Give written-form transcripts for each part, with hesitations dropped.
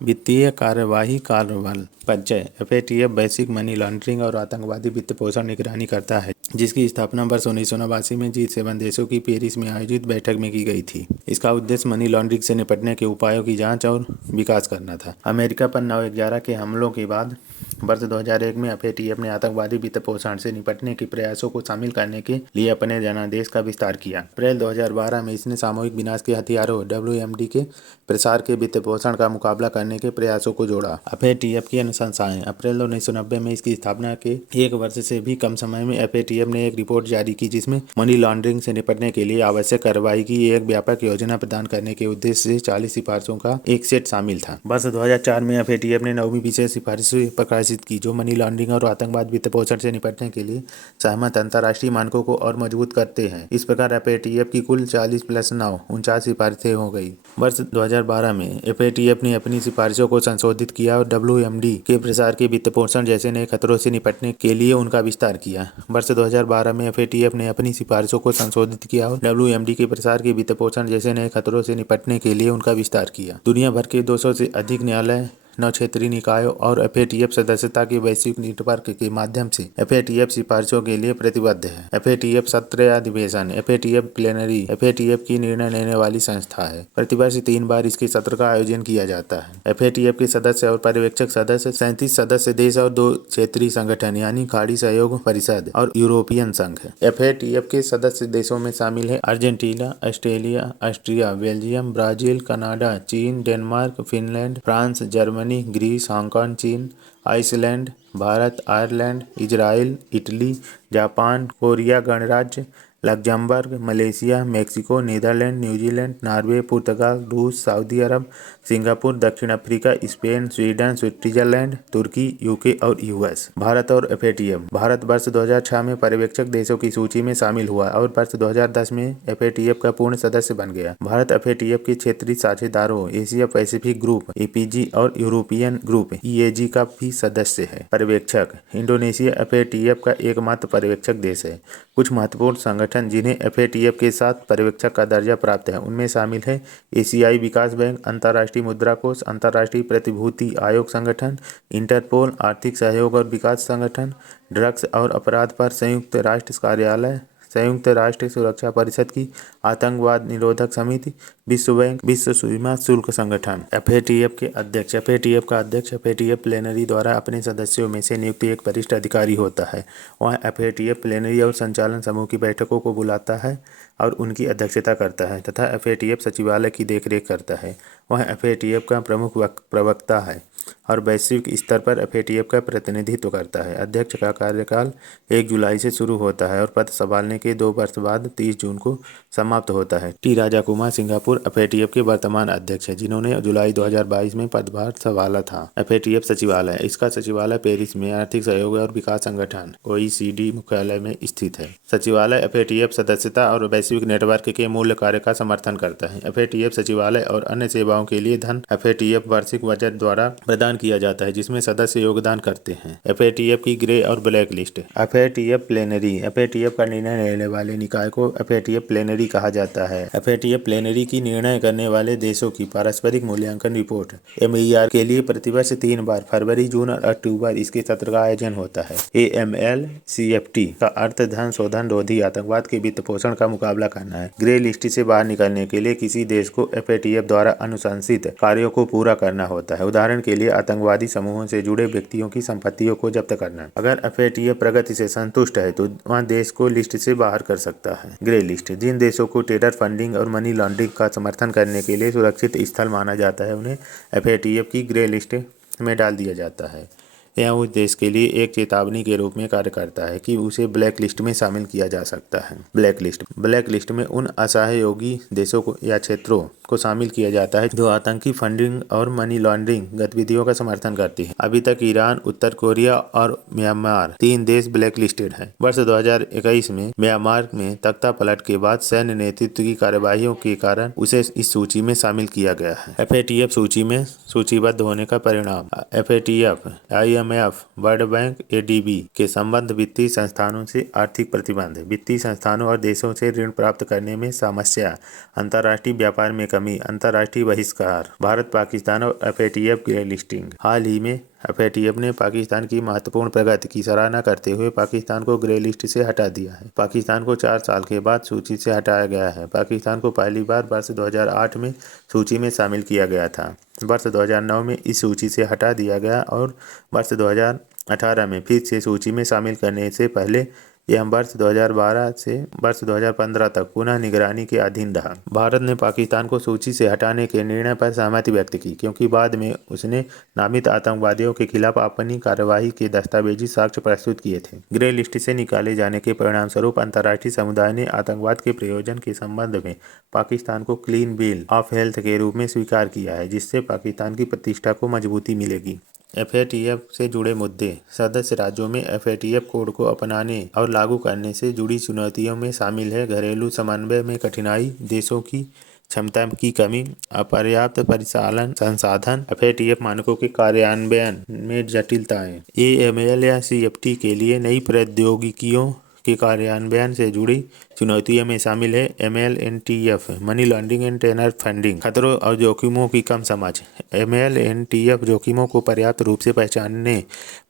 वित्तीय कार्यवाही कार्यबल परिचय। एफएटीएफ वैश्विक मनी लॉन्ड्रिंग और आतंकवादी वित्त पोषण निगरानी करता है, जिसकी स्थापना वर्ष 1989 में G7 देशों की पेरिस में आयोजित बैठक में की गई थी। इसका उद्देश्य मनी लॉन्ड्रिंग से निपटने के उपायों की जांच और विकास करना था। अमेरिका पर 9/11 के हमलों के बाद वर्ष 2001 में एफएटीएफ ने आतंकवादी वित्त पोषण से निपटने के प्रयासों को शामिल करने के लिए अपने जनादेश का विस्तार किया। अप्रैल 2012 में इसने सामूहिक विनाश के हथियारों WMD के प्रसार के वित्त पोषण का मुकाबला करने के प्रयासों को जोड़ा। एफएटीएफ की अनुशंसाएं। अप्रैल 1990 में इसकी स्थापना के एक वर्ष से भी कम समय में एफएटीएफ ने एक रिपोर्ट जारी की, जिसमें मनी लॉन्ड्रिंग से निपटने के लिए आवश्यक कार्रवाई की एक व्यापक योजना प्रदान करने के उद्देश्य से 40 सिफारिशों का एक सेट शामिल था। वर्ष 2004 में एफएटीएफ ने 9वीं विशेष सिफारिश प्रकाशित की, जो मनी लॉन्ड्रिंग और आतंकवाद वित्त पोषण से निपटने के लिए सहमत अंतर्राष्ट्रीय मानकों को और मजबूत करते हैं। इस प्रकार एफएटीएफ की कुल 40+9 49 सिफारिशें हो गई। वर्ष 2012 में एफएटीएफ ने अपनी सिफारिशों को संशोधित किया और WMD के प्रसार के वित्त पोषण जैसे नए खतरों से निपटने के लिए उनका विस्तार किया। वर्ष 2012 में एफएटीएफ ने अपनी सिफारिशों को संशोधित किया और WMD के प्रसार के वित्त पोषण जैसे नए खतरों से निपटने के लिए उनका विस्तार किया। दुनिया भर के 200 से अधिक न्यायालय, 9 क्षेत्रीय निकायों और एफएटीएफ सदस्यता के वैश्विक नेटवर्क के माध्यम से एफएटीएफ सिफारिशों के लिए प्रतिबद्ध है। एफएटीएफ सत्र अधिवेशन, एफएटीएफ प्लेनरी एफएटीएफ की निर्णय लेने वाली संस्था है। प्रतिवर्ष 3 बार इसके सत्र का आयोजन किया जाता है। एफएटीएफ के सदस्य और पर्यवेक्षक सदस्य 37 सदस्य देश और 2 क्षेत्रीय संगठन यानी खाड़ी सहयोग परिषद और यूरोपियन संघ है। एफएटीएफ के सदस्य देशों में शामिल है Argentina, Australia, Austria, Belgium, Brazil, Canada, चीन, Denmark, Finland, France, Germany, Greece, Hong Kong, चीन, Iceland, Bharat, Ireland, Israel, Italy, Japan, Korea गणराज्य, Luxembourg, Malaysia, Mexico, Netherland, New Zealand, Norway, पुर्तगाल, रूस, सऊदी अरब, सिंगापुर, दक्षिण अफ्रीका, स्पेन, स्वीडन, स्विट्जरलैंड, तुर्की, यूके और यूएस। भारत और एफएटीएफ। भारत वर्ष 2006 में पर्यवेक्षक देशों की सूची में शामिल हुआ और वर्ष 2010 में एफएटीएफ का पूर्ण सदस्य बन गया। भारत एफएटीएफ के क्षेत्रीय साझेदारों एशिया पैसिफिक ग्रुप APG और यूरोपियन ग्रुप EAG का भी सदस्य है। पर्यवेक्षक। इंडोनेशिया एफएटीएफ का एकमात्र पर्यवेक्षक देश है। कुछ महत्वपूर्ण संगठन जिन्हें एफएटीएफ के साथ पर्यवेक्षक का दर्जा प्राप्त है उनमें शामिल है एशियाई विकास बैंक, अंतर्राष्ट्रीय मुद्रा कोष, अंतर्राष्ट्रीय प्रतिभूति आयोग संगठन, इंटरपोल, आर्थिक सहयोग और विकास संगठन, ड्रग्स और अपराध पर संयुक्त राष्ट्र कार्यालय, संयुक्त राष्ट्र सुरक्षा परिषद की आतंकवाद निरोधक समिति, विश्व बैंक, विश्व सीमा शुल्क संगठन। एफएटीएफ के अध्यक्ष। एफएटीएफ का अध्यक्ष एफएटीएफ प्लेनरी द्वारा अपने सदस्यों में से नियुक्त एक वरिष्ठ अधिकारी होता है। वह एफएटीएफ प्लेनरी और संचालन समूह की बैठकों को बुलाता है और उनकी अध्यक्षता करता है तथा एफएटीएफ सचिवालय की देखरेख करता है। वह एफएटीएफ का प्रमुख प्रवक्ता है और वैश्विक स्तर पर एफएटीएफ का प्रतिनिधित्व करता है। अध्यक्ष का कार्यकाल 1 जुलाई से शुरू होता है और पद संभालने के 2 वर्ष बाद 30 जून को समाप्त होता है। T Raja Kumar Singapore FATF के वर्तमान अध्यक्ष हैं, जिन्होंने जुलाई 2022 में पदभार संभाला था। एफएटीएफ सचिवालय। इसका सचिवालय पेरिस में आर्थिक सहयोग और विकास संगठन OECD मुख्यालय में स्थित है। सचिवालय एफएटीएफ सदस्यता और वैश्विक नेटवर्क के मूल्य कार्य का समर्थन करता है। एफएटीएफ सचिवालय और अन्य सेवाओं के लिए धन एफएटीएफ वार्षिक बजट द्वारा प्रदान किया जाता है, जिसमें सदस्य योगदान करते हैं। एफएटीएफ की ग्रे और black list. FATF plenary. FATF का निर्णय लेने वाले निकाय को एफएटीएफ प्लेनरी कहा जाता है। एफएटीएफ प्लेनरी की निर्णय करने वाले देशों की पारस्परिक मूल्यांकन रिपोर्ट MER के लिए प्रतिवर्ष 3 बार फरवरी, जून और अक्टूबर इसके सत्र का आयोजन होता है। AML-CFT का अर्थ धन शोधन रोधी आतंकवाद के वित्त पोषण का मुकाबला करना है। ग्रे लिस्ट से बाहर निकलने के लिए किसी देश को एफएटीएफ द्वारा अनुशंसित कार्यों को पूरा करना होता है। उदाहरण के लिए आतंकवादी समूहों से जुड़े व्यक्तियों की संपत्तियों को जब्त करना। अगर एफएटीएफ प्रगति से संतुष्ट है तो वह देश को लिस्ट से बाहर कर सकता है। Grey list. जिन देशों को टेरर फंडिंग और मनी लॉन्ड्रिंग का समर्थन करने के लिए सुरक्षित स्थल माना जाता है उन्हें एफएटीएफ की ग्रे लिस्ट में डाल दिया जाता है। यह उस देश के लिए एक चेतावनी के रूप में कार्य करता है कि उसे ब्लैक लिस्ट में शामिल किया जा सकता है। Black list. ब्लैक लिस्ट में उन असहयोगी देशों को या क्षेत्रों को शामिल किया जाता है जो आतंकी फंडिंग और मनी लॉन्ड्रिंग गतिविधियों का समर्थन करती है। अभी तक ईरान, उत्तर कोरिया और म्यांमार 3 देश ब्लैक लिस्टेड हैं। वर्ष 2021 में म्यांमार में तख्ता पलट के बाद सैन्य नेतृत्व की कार्यवाहियों के कारण उसे इस सूची में शामिल किया गया है। एफएटीएफ सूची में सूचीबद्ध होने का परिणाम। FATF, IMF, world bank, ADB के संबंध वित्तीय संस्थानों से आर्थिक प्रतिबंध, वित्तीय संस्थानों और देशों से ऋण प्राप्त करने में समस्या, अंतर्राष्ट्रीय व्यापार में कमी, अंतर्राष्ट्रीय बहिष्कार, भारत पाकिस्तान और एफएटीएफ ग्रे लिस्टिंग। हाल ही में एफएटीएफ ने पाकिस्तान की महत्वपूर्ण प्रगति की सराहना करते हुए पाकिस्तान को ग्रे लिस्ट से हटा दिया है। पाकिस्तान को 4 साल के बाद सूची से हटाया गया है। पाकिस्तान को पहली बार वर्ष 2008 में सूची में शामिल किया गया था। वर्ष 2009 में इस सूची से हटा दिया गया और वर्ष 2018 में फिर से सूची में शामिल करने से पहले यह वर्ष 2012 से वर्ष 2015 तक पुनः निगरानी के अधीन रहा। भारत ने पाकिस्तान को सूची से हटाने के निर्णय पर सहमति व्यक्त की, क्योंकि बाद में उसने नामित आतंकवादियों के खिलाफ अपनी कार्रवाई के दस्तावेजी साक्ष्य प्रस्तुत किए थे। ग्रे लिस्ट से निकाले जाने के परिणामस्वरूप अंतर्राष्ट्रीय समुदाय ने आतंकवाद के प्रयोजन के संबंध में पाकिस्तान को क्लीन बिल ऑफ हेल्थ के रूप में स्वीकार किया है, जिससे पाकिस्तान की प्रतिष्ठा को मजबूती मिलेगी। एफएटीएफ से जुड़े मुद्दे। सदस्य राज्यों में एफएटीएफ कोड को अपनाने और लागू करने से जुड़ी चुनौतियों में शामिल है घरेलू समन्वय में कठिनाई, देशों की क्षमता की कमी, अपर्याप्त परिचालन संसाधन, एफएटीएफ मानकों के कार्यान्वयन में जटिलताएं। एएमएल या सीएफटी के लिए नई प्रौद्योगिकियों के कार्यान्वयन से जुड़ी चुनौतियों में शामिल है MLNTF, money laundering and terror funding, खतरों और जोखिमों की कम समझ। एमएलएनटीएफ जोखिमों को पर्याप्त रूप से पहचानने,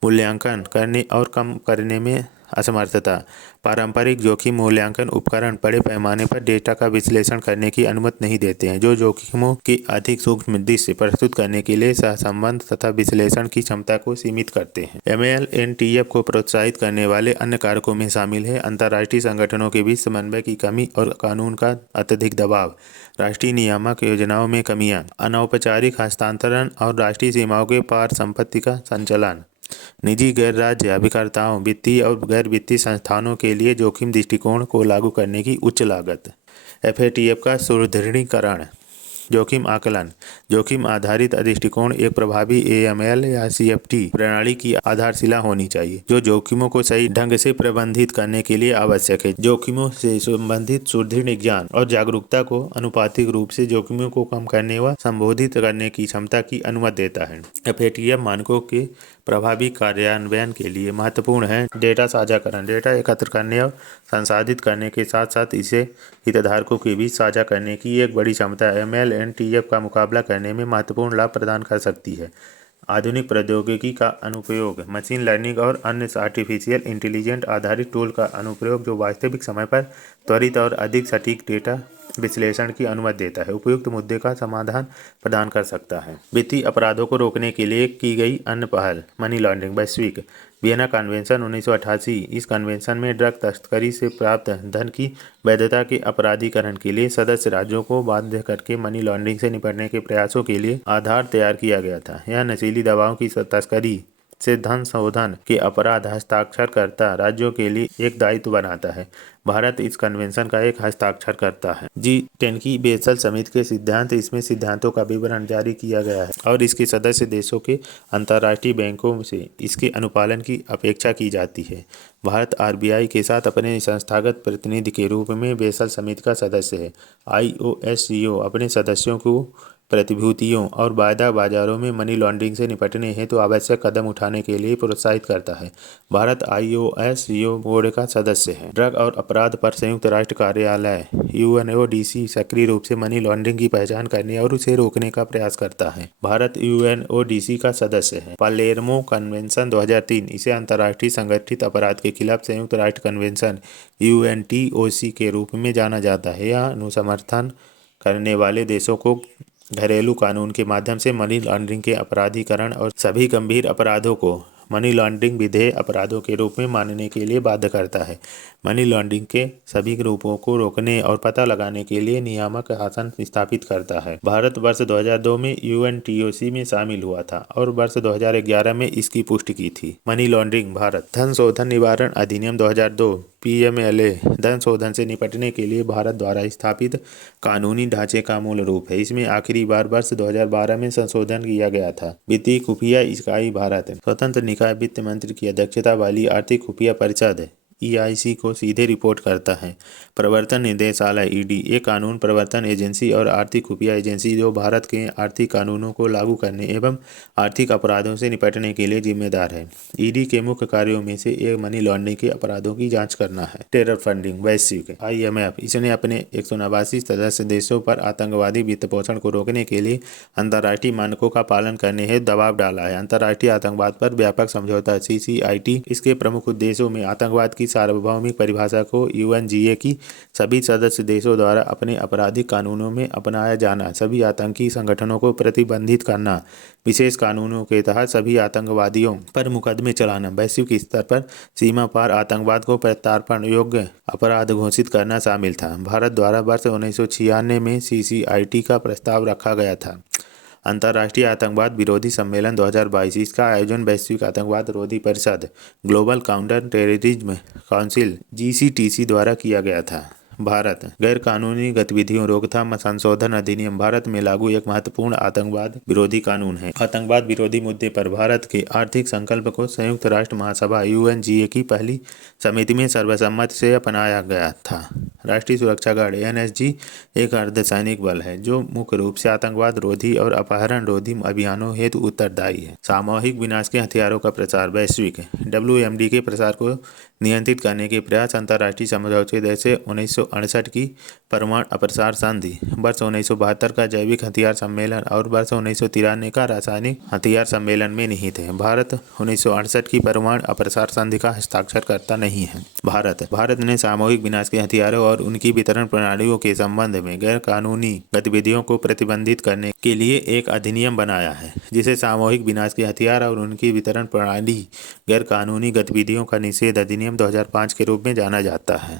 मूल्यांकन करने और कम करने में असमर्थता। पारंपरिक जोखिम मूल्यांकन उपकरण बड़े पैमाने पर डेटा का विश्लेषण करने की अनुमति नहीं देते हैं, जो जोखिमों के अधिक सूक्ष्म दृश्य प्रस्तुत करने के लिए सहसंबंध तथा विश्लेषण की क्षमता को सीमित करते हैं। एमएलएनटीएफ को प्रोत्साहित करने वाले अन्य कारकों में शामिल है अंतर्राष्ट्रीय संगठनों के बीच समन्वय की कमी और कानून का अत्यधिक दबाव, राष्ट्रीय नियामक योजनाओं में कमियां, अनौपचारिक हस्तांतरण और राष्ट्रीय सीमाओं के पार संपत्ति का संचालन, निजी गैर राज्य अभिकर्ताओं, वित्तीय और गैर वित्तीय संस्थानों के लिए जोखिम दृष्टिकोण को लागू करने की उच्च लागत। एफएटीएफ का सुदृढ़ीकरण। जोखिम आकलन। जोखिम आधारित दृष्टिकोण एक प्रभावी एएमएल या सीएफटी प्रणाली की आधारशिला होनी चाहिए, जो जोखिमों को सही ढंग से प्रबंधित करने के लिए आवश्यक है। जोखिमों से संबंधित सुदृढ़ ज्ञान और जागरूकता को अनुपातिक रूप से जोखिमों को कम करने व संबोधित करने की क्षमता की अनुमति देता है। एफएटीएफ मानकों के प्रभावी कार्यान्वयन के लिए महत्वपूर्ण है डेटा साझाकरण। डेटा एकत्र करने और संसाधित करने के साथ साथ इसे हितधारकों के बीच साझा करने की एक बड़ी क्षमता एमएलएनटीएफ का मुकाबला करने में महत्वपूर्ण लाभ प्रदान कर सकती है। आधुनिक प्रौद्योगिकी का अनुप्रयोग। मशीन लर्निंग और अन्य आर्टिफिशियल इंटेलिजेंस आधारित टूल का अनुप्रयोग जो वास्तविक समय पर त्वरित और अधिक सटीक डेटा विश्लेषण की अनुमति देता है, उपयुक्त मुद्दे का समाधान प्रदान कर सकता है। वित्तीय अपराधों को रोकने के लिए की गई अन्य पहल। Money laundering. वैश्विक वियना कन्वेंशन 1988। इस कन्वेंशन में ड्रग तस्करी से प्राप्त धन की वैधता के अपराधीकरण के लिए सदस्य राज्यों को बाध्य करके मनी लॉन्ड्रिंग से निपटने के प्रयासों के लिए आधार तैयार किया गया था। यह नशीली दवाओं की तस्करी से धन शोधन के अपराध हस्ताक्षरकर्ता राज्यों के लिए एक दायित्व बनाता है। भारत इस कन्वेंशन का एक हस्ताक्षरकर्ता है। G10 की बेसल समिति के सिद्धांत। इसमें सिद्धांतों का विवरण जारी किया गया है और इसके सदस्य देशों के अंतर्राष्ट्रीय बैंकों से इसके अनुपालन की अपेक्षा की जाती है। भारत आरबीआई के साथ अपने संस्थागत प्रतिनिधि के रूप में बेसल समिति का सदस्य है। IOSCO अपने सदस्यों को प्रतिभूतियों और वायदा बाजारों में मनी लॉन्ड्रिंग से निपटने हेतु तो आवश्यक कदम उठाने के लिए प्रोत्साहित करता है। भारत IOSCO बोर्ड का सदस्य है। ड्रग और अपराध पर संयुक्त राष्ट्र कार्यालय UNODC सक्रिय रूप से मनी लॉन्ड्रिंग की पहचान करने और उसे रोकने का प्रयास करता है। भारत UNODC का सदस्य है। Palermo convention 2003। इसे अंतर्राष्ट्रीय संगठित अपराध के खिलाफ संयुक्त राष्ट्र कन्वेंशन UNTOC के रूप में जाना जाता है। यह अनुसमर्थन करने वाले देशों को घरेलू कानून के माध्यम से मनी लॉन्ड्रिंग के अपराधीकरण और सभी गंभीर अपराधों को मनी लॉन्ड्रिंग विधेय अपराधों के रूप में मानने के लिए बाध्य करता है। मनी लॉन्ड्रिंग के सभी रूपों को रोकने और पता लगाने के लिए नियामक शासन स्थापित करता है। भारत वर्ष 2002 में UNTOC में शामिल हुआ था और वर्ष 2011 में इसकी पुष्टि की थी। Money laundering. भारत धन शोधन निवारण अधिनियम 2002 PMLA धन शोधन से निपटने के लिए भारत द्वारा स्थापित कानूनी ढांचे का मूल रूप है। इसमें आखिरी बार वर्ष 2012 में संशोधन किया गया था। वित्तीय खुफिया इकाई। भारत स्वतंत्र निकाय वित्त मंत्री की अध्यक्षता वाली आर्थिक खुफिया परिषद EIC को सीधे रिपोर्ट करता है। प्रवर्तन निदेशालय ED एक कानून प्रवर्तन एजेंसी और आर्थिक खुफिया एजेंसी जो भारत के आर्थिक कानूनों को लागू करने एवं आर्थिक अपराधों से निपटने के लिए जिम्मेदार है। ED के मुख्य कार्यों में से एक मनी लॉन्ड्रिंग के अपराधों की जांच करना है। टेरर फंडिंग वैश्विक IMF इसने अपने 189 सदस्य देशों पर आतंकवादी वित्त पोषण को रोकने के लिए अंतर्राष्ट्रीय मानकों का पालन करने हेतु दबाव डाला है। अंतर्राष्ट्रीय आतंकवाद पर व्यापक समझौता CCIT इसके प्रमुख उद्देश्यों में आतंकवाद की सार्वभौमिक परिभाषा को UNGA की सभी सदस्य देशों द्वारा अपने आपराधिक कानूनों में अपनाया जाना, सभी आतंकी संगठनों को प्रतिबंधित करना, विशेष कानूनों के तहत सभी आतंकवादियों पर मुकदमे चलाना, वैश्विक स्तर पर सीमा पार आतंकवाद को प्रत्यार्पण योग्य अपराध घोषित करना शामिल था। भारत द्वारा वर्ष 1996 में CCIT का प्रस्ताव रखा गया था। अंतर्राष्ट्रीय आतंकवाद विरोधी सम्मेलन 2022 इसका आयोजन वैश्विक आतंकवाद विरोधी परिषद global counter terrorism council GCTC द्वारा किया गया था। भारत गैर कानूनी गतिविधियों रोकथाम संशोधन अधिनियम भारत में लागू एक महत्वपूर्ण आतंकवाद विरोधी कानून है। आतंकवाद विरोधी मुद्दे पर भारत के आर्थिक संकल्प को संयुक्त राष्ट्र महासभा UNGA की पहली समिति में सर्वसम्मति से अपनाया गया था। राष्ट्रीय सुरक्षा गार्ड ANSG एक अर्धसैनिक बल है जो मुख्य रूप से आतंकवाद रोधी और अपहरण रोधी अभियानों हेतु उत्तरदायी है। सामूहिक विनाश के हथियारों का प्रसार वैश्विक WMD के प्रसार को नियंत्रित करने के प्रयास अंतर्राष्ट्रीय समझौते जैसे 1968 की परमाणु अप्रसार संधि, वर्ष 1972 का जैविक हथियार सम्मेलन और वर्ष 1993 का रासायनिक हथियार सम्मेलन में निहित है। भारत 1968 की परमाणु अप्रसार संधि का हस्ताक्षरकर्ता नहीं है। भारत ने सामूहिक विनाश के हथियारों और उनकी वितरण प्रणालियों के संबंध में गैर कानूनी गतिविधियों को प्रतिबंधित करने के लिए एक अधिनियम बनाया है, जिसे सामूहिक विनाश के हथियार और उनकी वितरण प्रणाली गैर कानूनी गतिविधियों का निषेध अधिनियम 2005 के रूप में जाना जाता है।